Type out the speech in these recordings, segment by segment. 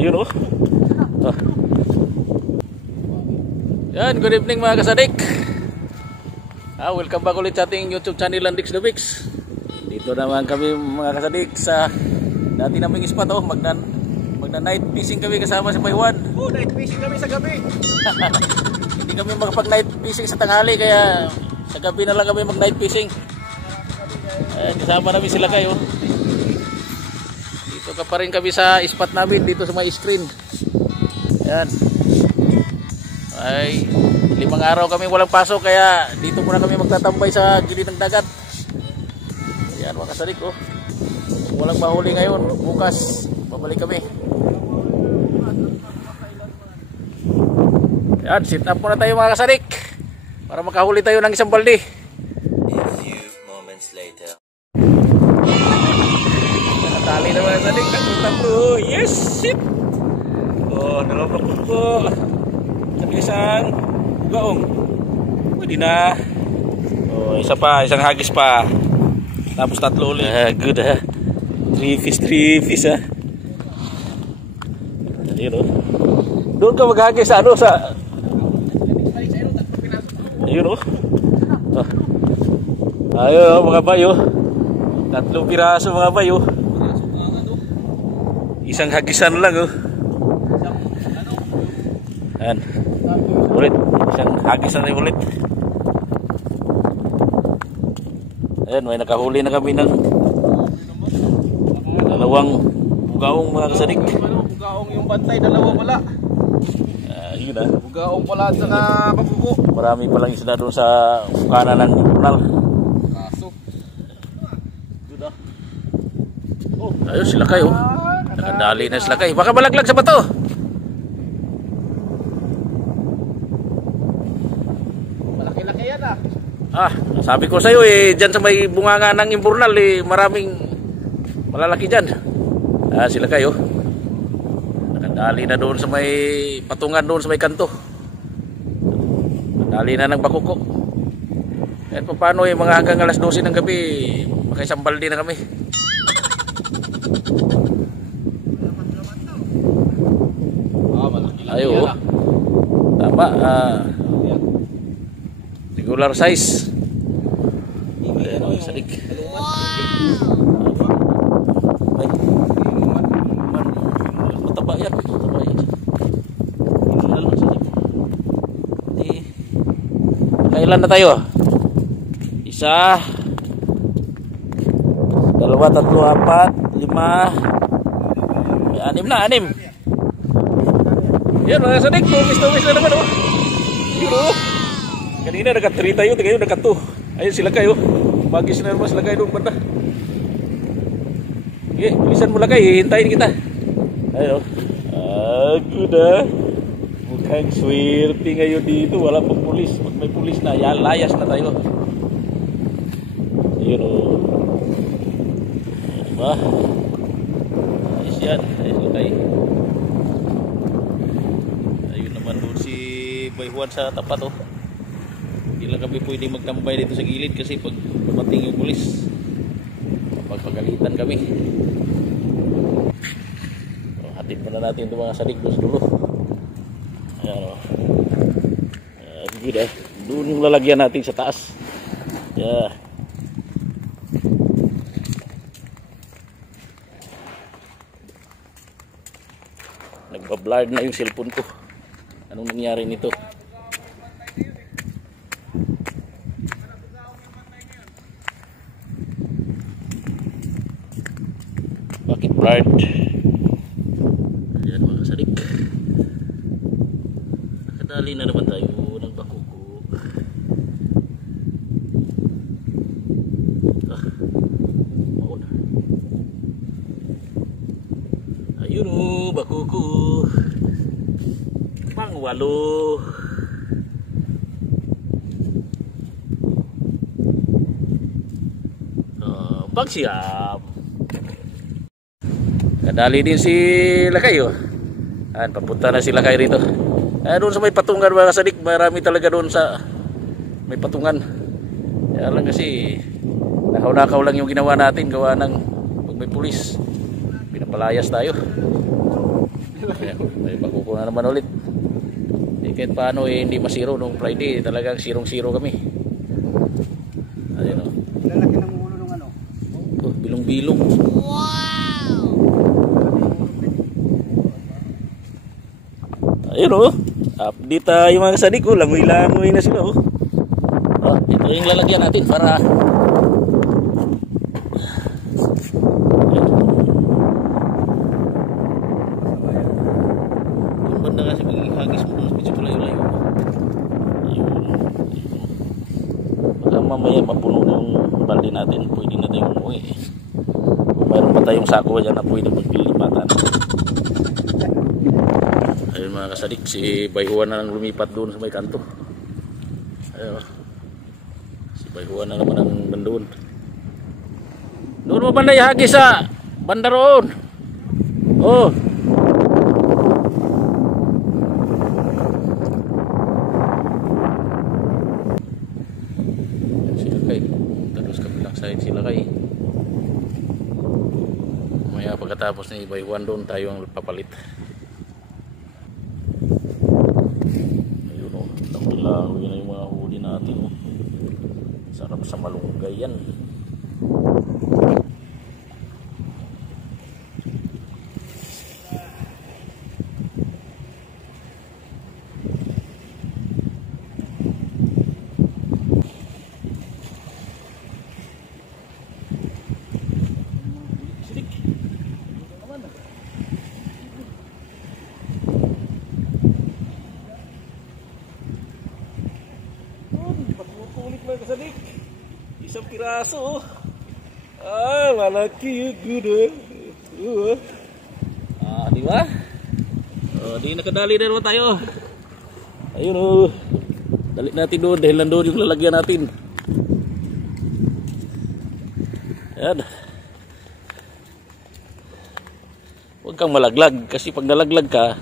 Ayun oh. Ah. Yan, good evening mga kasadik. Welcome back ulit sa ating YouTube channel Landix Dubix. Dito naman kami mga kasadik sa dati naming spot oh. Magna night fishing kami kasama si Paywan. Night fishing kami sa gabi. Hindi kami makapag night fishing sa tanghali kaya sa gabi na lang kami mag night fishing. Kasama namin sila kayo. Dito ka pa rin kami sa spot namin dito sa may screen. Yan. Ay 5 araw kami walang pasok kaya dito muna kami magtatambay sa gilid ng dagat. Yan mga kasadik oh. Walang mahuli ngayon, bukas babalik kami. Yan, sit up muna tayo mga kasadik para makahuli tayo ng isang balde. A few moments later. Nakatali na mga kasadik, nakuntap bro. Yes, sit. Oh, nalabak po. Isang gaong. Pwede na. Oh, isa pa, isang hagis pa. Tapos 3 ulit. Good ha. 3 fish ha. Ayun oh. Doon ka maghagis sa ano sa. Ayun oh. Ayun oh, mga bayo. 3 piraso mga bayo. Isang hagisan lang oh. Ayan. Ulit. Isang hagis na ulit. Ayan, may nakahuli na kami ng 2 bugaong mga kasadik. Bugaong yung bantay, 2 wala. Yun na. Bugaong pala at saka bakuko. Marami palang isda doon sa bukana ng Impurnal. Kaso. Good ah. Oh, ayun sila kayo. Nakadali na sila kayo. Baka malaglag sa bato. Malaki-laki yan ah. Sabi ko sa'yo eh, dyan sa may bunganga ng Impurnal eh, maraming malalaki dyan. Sila kayo. Nakadali na doon sa may patungan doon sa may kanto. Nakadali na ng bakuko. At paano eh, mga hanggang alas 12 ng gabi, makaisang balde na kami. Malaki-laki Ayo. yan ah. Tama. Regular size. Ayan o, sadik. Mataba yan. Mataba yan. Kailan na tayo? 1 2 3 4 5 6 na, 6. Yan mga sadik, tumis na naman oh. Yun oh. Kanina naka-3 tayo, ngayon naka-2. Ayun sila kayo. Magis na naman sila kayo doon banda. Okay, bilisan mo lang kayo, hihintayin kita. Ayun oh. Good ah. Mukhang swerte ngayon dito, wala pang pulis. Pag may pulis na, yan, layas na tayo. Ayun oh. Diba? Ayos yan, ayos lang kayo. Ayun naman doon si Bayhuan sa tapat oh. Hindi lang kami pwedeng magtambay dito sa gilid kasi pag dumating yung pulis pagpagalitan kami. So, hatid muna natin itong mga sadik doon sa dulo. Ayan o. Good eh. Doon yung lalagyan natin sa taas. Yeah. Nagpa-blurred na yung cellphone ko. Anong nangyari nito? Bakit blurred? Ayan mga sadik. Nakadali na naman tayo ng bakuko. Mauna. Ayun o, bakuko. Pang 8. Pagsiyap. Kadali din si Lakay oh. Papunta na si Lakay rito. Doon sa may patungan mga kasadik, marami talaga doon sa may patungan. Kaya lang kasi nakaw-nakaw lang yung ginawa natin, gawa ng pag may pulis pinapalayas tayo. Ayan, may bakuko na naman ulit. Kahit paano hindi masiro nung Friday, talagang sirong-siro kami. Ayun o. Lalaki ng ulo ng ano. Oh, bilong-bilong. Wow! Ayun o. Update tayo mga kasadik ko. Langoy-langoy na sila o. Oh, ito yung lalagyan natin para yung banda kasi maghihagis mo mas medyo palayo-layo. Ayun. Baka mamaya mapuno na yung balde natin. Pwede na tayong umuwi. Kung mayroon pa tayong sako dyan na pwede maglilipatan. Ayun mga kasadik, si Bayhuan na lang lumipat doon sa may kanto. Ayun. Si Bayhuan na naman ang nandoon. Doon mo banda ihagis sa banda roon. Oh. Sila kay. Terus kabilang side sila kay. Maya pagkatapos ni Bayhuan doon tayo ang papalit. Ayun o. Langoy na yung mga huli natin o. Sarap sa malunggay yan. Pagkukulit mga kasadik. Isang piraso. Ah, lalaki. Good eh. Ah, di ba? Oh, di nakadali na naman tayo. Ayun oh. Dali natin doon dahil nandoon yung lalagyan natin. Ayan. Huwag kang malaglag kasi pag nalaglag ka,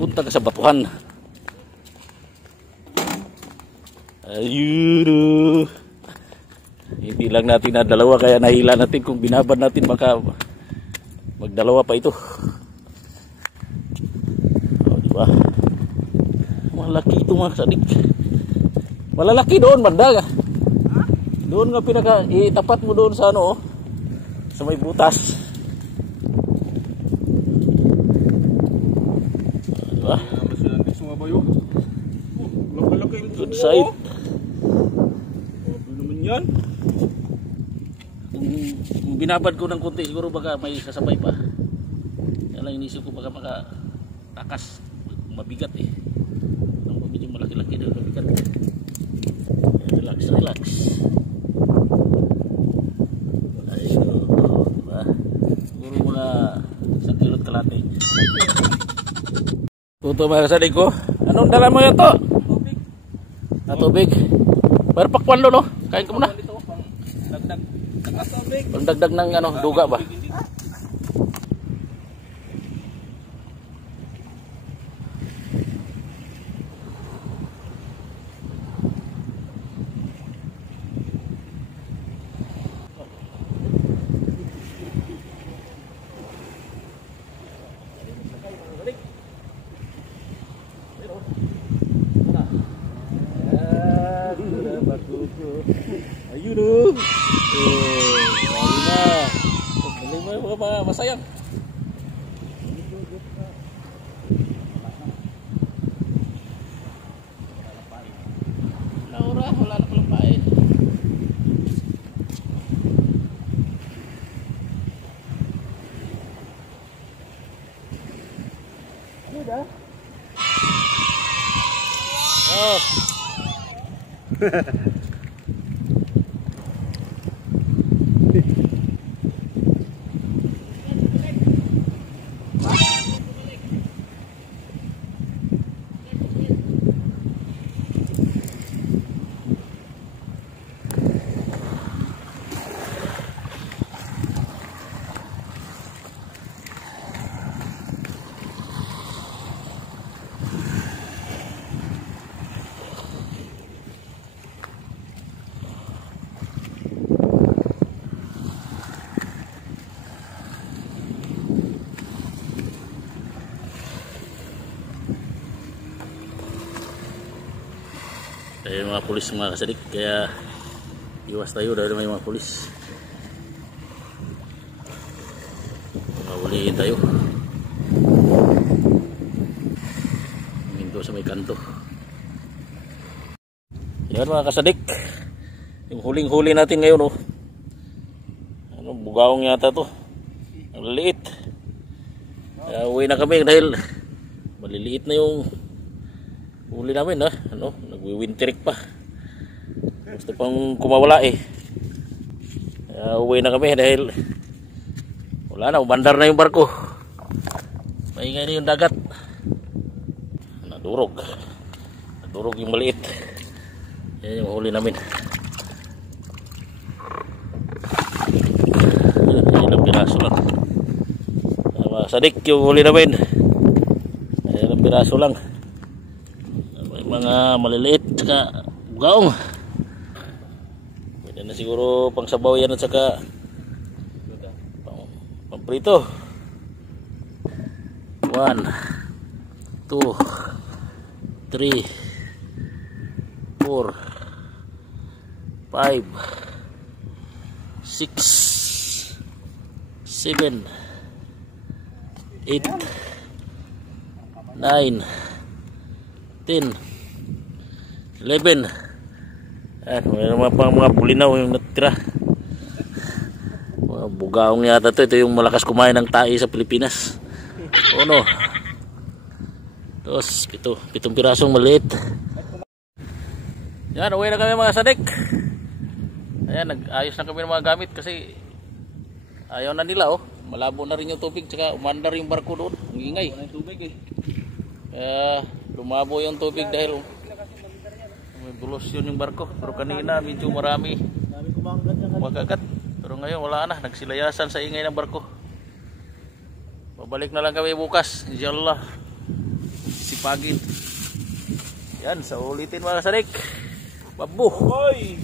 punta ka sa batuhan. Ayun. Hindi lang natin na dalawa kaya nahila natin. Kung binabad natin baka magdalawa pa ito. Oh, di ba? Malaki ito mga kasadik. Malalaki doon banda. Doon nga pinaka itapat mo doon sa ano, sa may butas. Oh, di ba? Good side. Yan. Kung binabad ko ng konti siguro baka may sasabay pa. Kaya lang inisip ko baka makatakas. Mabigat eh. Ang medyo malaki-laki dahil mabigat. Relax, relax. Ayun. Diba? Siguro muna 1 kilot kalate. Tuto mga kasadik ko. Anong dala mo yun to? Tubig. Na tubig. Parpakwan lo no? Kain ka muna. Dagdag. Tubig. Pagdagdag ng ano, duga ba? Ayun oh. Lalo na. Galing mo mga masayang. Laura, wala na palang pain. Ano da? Oh. May mga pulis mga kasadik, kaya iwas tayo dahil may mga pulis. Mahuliin tayo. Minto sa may kanto. Yan mga kasadik, yung huling-huli natin ngayon, oh. Ano, bugaong yata to. Ang liit. Kaya uwi na kami dahil maliliit na yung huli namin, ha? Ano, nagwi-winterik pa. Gusto pang kumawala eh. Kaya uwi na kami dahil wala na, umandar na yung barko. Maingay na yung dagat. Nadurog yung maliit. Yan yung huli namin. Ilang piraso lang. Sadik yung huli namin. Ilang piraso lang. May mga maliliit saka bugaong. Pwede na siguro pang sabaw yan at saka prito. 1 2 3 4 5 6 7 8 9 10 11. Ayan, mayroon pang mga bulinaw yung natira. Bugaong yata to. Ito yung malakas kumain ng tae sa Pilipinas. O no. Tapos pitong pirasong maliit. Yan, uwi na kami mga sadik. Ayan, nag-ayos na kami ng mga gamit kasi ayaw na nila, oh. Malabo na rin yung tubig, tsaka umandar yung barko doon. Ang ingay. Kaya lumabo yung tubig dahil may bulos yun yung barko. Pero kanina medyo marami makagat. Pero ngayon wala na, nagsilayasan sa ingay ng barko. Babalik na lang kami bukas, inshallah. Sipagin. Yan, sa ulitin mga sadik. Babu. Hoy!